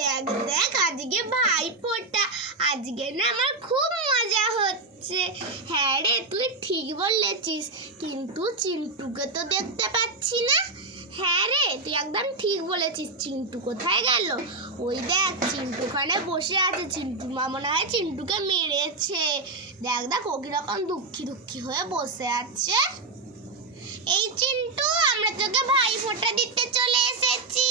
দেখ দেখ আজকে ভাইফোঁটা, আজকে না আমার খুব মজা হচ্ছে। হ্যাঁ রে, তুই ঠিক বলেছিস, কিন্তু চিন্টুকে তো দেখতে পাচ্ছি না। হ্যাঁ রে, তুই একদম ঠিক বলেছিস। চিন্টু কোথায় গেল? ওই দেখ, চিন্টু ওখানে বসে আছে। চিন্টু মা মনে হয় চিন্টুকে মেরেছে। দেখ দেখ, ও কিরকম দুঃখী দুঃখী হয়ে বসে আছে। এই চিন্টু, আমরা তোকে ভাইফোঁটা দিতে চলে এসেছি।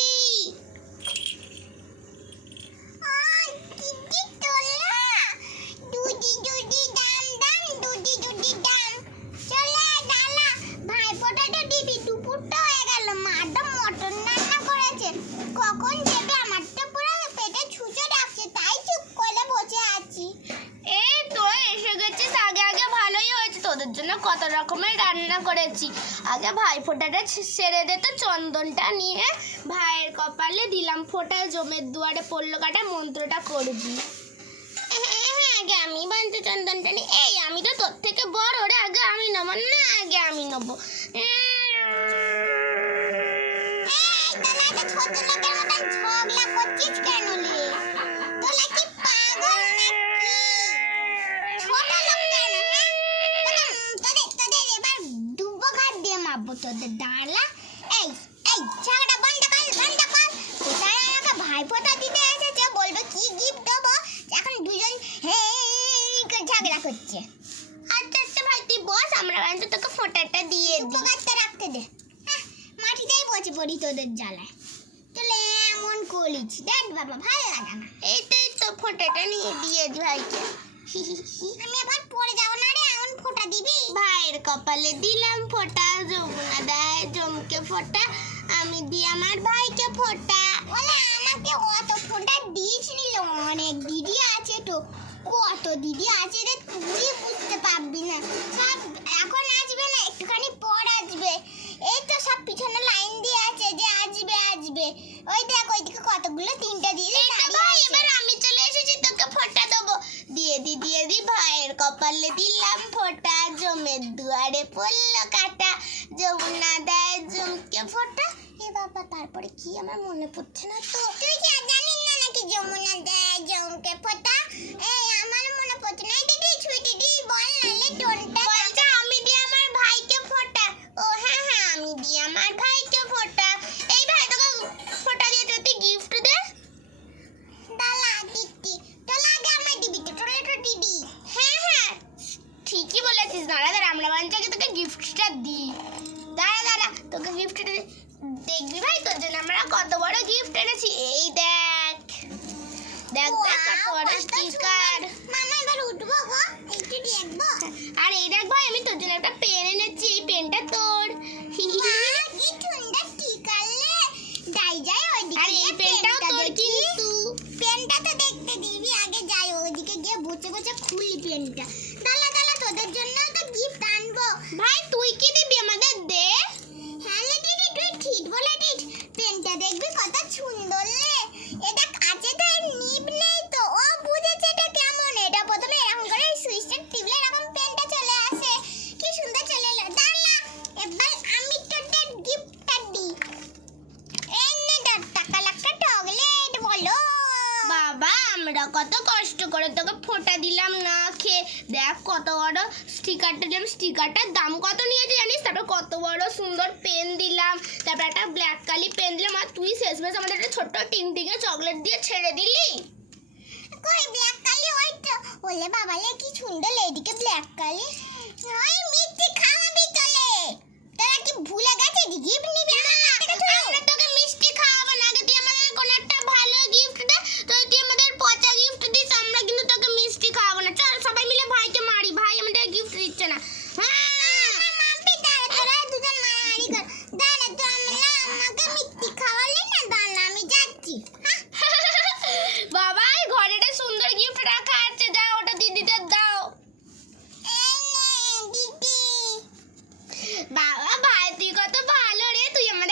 তোদের জন্য কত রকমের রান্না করেছি। আগে ভাইফোঁটাটা সেরে দে তো, চন্দনটা নিয়ে ভাইয়ের কপালে দিলাম ফোঁটা, জমের দুয়ারে পড়লো কাটা, মন্ত্রটা করবি। হ্যাঁ, আগে আমি বানতে চন্দনটা নিই। এই, আমি তো তোর থেকে বড় রে, আগে আমি নেবো না, আগে আমি নেবো। তোদের দাঁড়া, এই এই ঝগড়া বন্ধ কর, বন্ধ কর। কোথায় আমাকে ভাইফোঁটা দিতে এসেছে, বলবে কি গিফট দেবো, এখন দুজন ঝগড়া করছে। আচ্ছা আচ্ছা ভাই, তুই বস, আমরা বাড়িতে তোকে ফোঁটাটা দিয়ে উপকারটা রাখতে দে। মাটিতেই বসে পড়ি তোদের জ্বালায়। চলে এমন করিস, দেখ বাবা, ভালো লাগে না। এইটাই তো, ফোঁটাটা নিয়ে দিয়ে ভাইকে। আমি আবার পড়ে যাবো না রে, এমন ফোঁটা দিবি? ভাইয়ের কপালে দিলাম ফোঁটা, যমুনা দেয় জমকে ফোঁটা, আমি দিই আমার ভাইকে ফোঁটা। বলে আমাকে অত ফোঁটা দিস নিল, অনেক দিদি আছে তো, কত দিদি আছে রে, তুই বুঝতে পারবি না। সব এখন আসবে না, একটুখানি পর আসবে। এই তো সব পিছনে লাইন দিয়ে আছে যে আসবে আসবে। ওই দেখ, ওইদিকে কতগুলো, তিনটা দিদি দাঁড়িয়ে আছে। এবার আমি চলে এসেছি, তোকে ফোঁটা দেবো। দিয়ে দি ভাইয়ের কপালে দিলাম ফোঁটা, জমের দুয়ারে পড়লো কাটা, যমুনা দেয় জমকে ফোঁটা। এ বাবা, তারপরে কি আমার মনে পড়ছে না তো। তুই কি জানিস না নাকি যমুনা দেয় জমকে ফোঁটা? এই আমার মনে পড়ছে না। দিদি ছুঁই দিদি বল, নালে টোনটা বলছে আমি দিই আমার ভাইকে ফোঁটা। ও হ্যাঁ হ্যাঁ, আমি দিই আমার ভাইকে ফোঁটা। এই ভাই, তোকে ফোঁটা দিয়ে তুই গিফট দে। দালা দিদি, তোলা আগে আমায় দিবি তো, তোরা তো দিদি। হ্যাঁ হ্যাঁ, ঠিকই বলেছিস। দাঁড়া দাঁড়া, আমরা বাঞ্চাকে তোকে গিফটটা দিই। দাঁড়া দাঁড়া, তোকে গিফটটা দেখবি ভাই, তোর জন্য আমরা কত বড় গিফট এনেছি। এই দেখ দেখ দেখ, কত বড় স্টিকার। মামা এবার উঠবো গো, একটু দেখবো। আর এই দেখ ভাই, আমি তোর জন্য একটা পেন এনেছি, এই পেনটা তোর। কি সুন্দর স্টিকার লে, যাই যাই ওইদিকে। আর এই পেনটাও তোর, কিন্তু পেনটা তো দেখতে দিবি, আগে যাই ওইদিকে গিয়ে বসে বসে খুলি পেনটা। দালা দালা, তোদের জন্য তো গিফট আনবো। ভাই তুই কি দিবি আমাদের? দে। হ্যাঁ লে দিদি, তুই ঠিক বলেছিস। পেনটা দেখবি কত সুন্দর লে। এটা কাছে তো নিব নেই তো, ও বুঝেছে এটা কেমন। এটা প্রথমে এরকম করে সুইচটা টিপলে এরকম পেনটা চলে আসে। কি সুন্দর চলে এলো। দাঁড়া, এবার আমি তোদের গিফটটা দিই। এই নে, টাকা লাখা চকলেট বলো। বাবা, আমরা কত কষ্ট করে তোকে ফোঁটা দিলাম না খেয়ে। দেখ কত বড় স্টিকারটা, যেন স্টিকারটার দাম কত নিয়েছে জানিস? তারপর কত বড় সুন্দর পেন দিলাম, তারপর একটা ব্ল্যাক কালি পেন দিলাম, আর তুই শেষমেশ আমাদের একটা ছোট্ট টিংটিঙে চকলেট দিয়ে ছেড়ে দিলি। কই ব্ল্যাক কালি? ওই তো। ওলে বাবা লে, কি সুন্দর এদিকে ব্ল্যাক কালি। ওই মিষ্টি খাওয়াবি চলে, তোরা কি ভুলে গেছিস গিফট নিবি আমার থেকে? আমরা তোকে মিষ্টি খাওয়াবো না, আগে তুই আমাদের কোন একটা ভালো গিফট দে। তুই আমাদের পচা গিফট দিস, আমরা কিন্তু তোকে মিষ্টি খাওয়াবো না। চল সবাই মিলে ভাইকে মারি, ভাই আমাদের গিফট দিচ্ছে না। বাবা, ঘরে একটা সুন্দর গিফট রাখা আছে, যাও ওটা দিদিদের দাও। বাবা ভাই, তুই কত ভালো রে, তুই আমাদের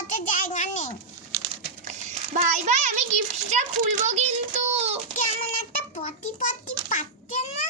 অত জায়গা নেই। ভাই ভাই আমি গিফটটা খুলবো কিন্তু। কেমন একটা পটি পটি পাচ্ছে না?